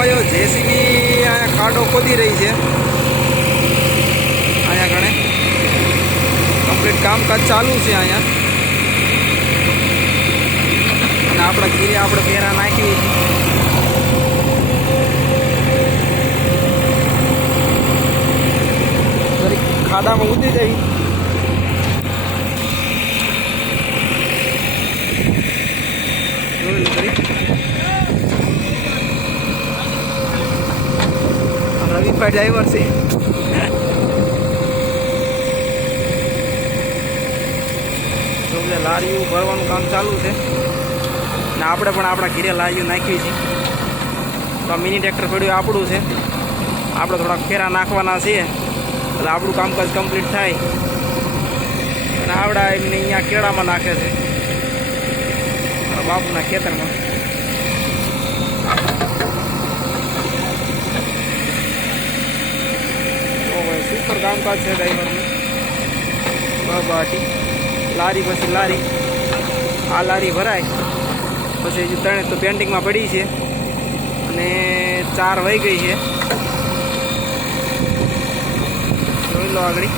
ભાઈઓ જેસીબી અહીંયા ખાડો ખોદી રહી છે અહીંયા ગણે કમ્પ્લીટ કામકાજ ચાલુ છે અહીંયા અને આપણા ગીરે આપણે પેરા નાખી ખાડામાં ઉતરી જઈ રવિભાઈ ડ્રાઈવર છે લારીઓ ભરવાનું કામ ચાલુ છે ને આપણે પણ આપણા ઘીરે લારીઓ નાખી છે તો મિની ટ્રેક્ટર પડ્યું આપણું છે આપણે થોડાક ફેરા નાખવાના છે એટલે આપણું કામકાજ કમ્પ્લીટ થાય અને આવડા એમને અહીંયા કેળામાં નાખે છે બાપુના ખેતરમાં સુપર કામકાજ છે ડ્રાઈવરનું બાટી લારી પછી લારી આ લારી ભરાય પછી હજુ ત્રણે તો પેન્ટિંગમાં પડી છે અને 4 વહી ગઈ છે જોઈ લો આગળ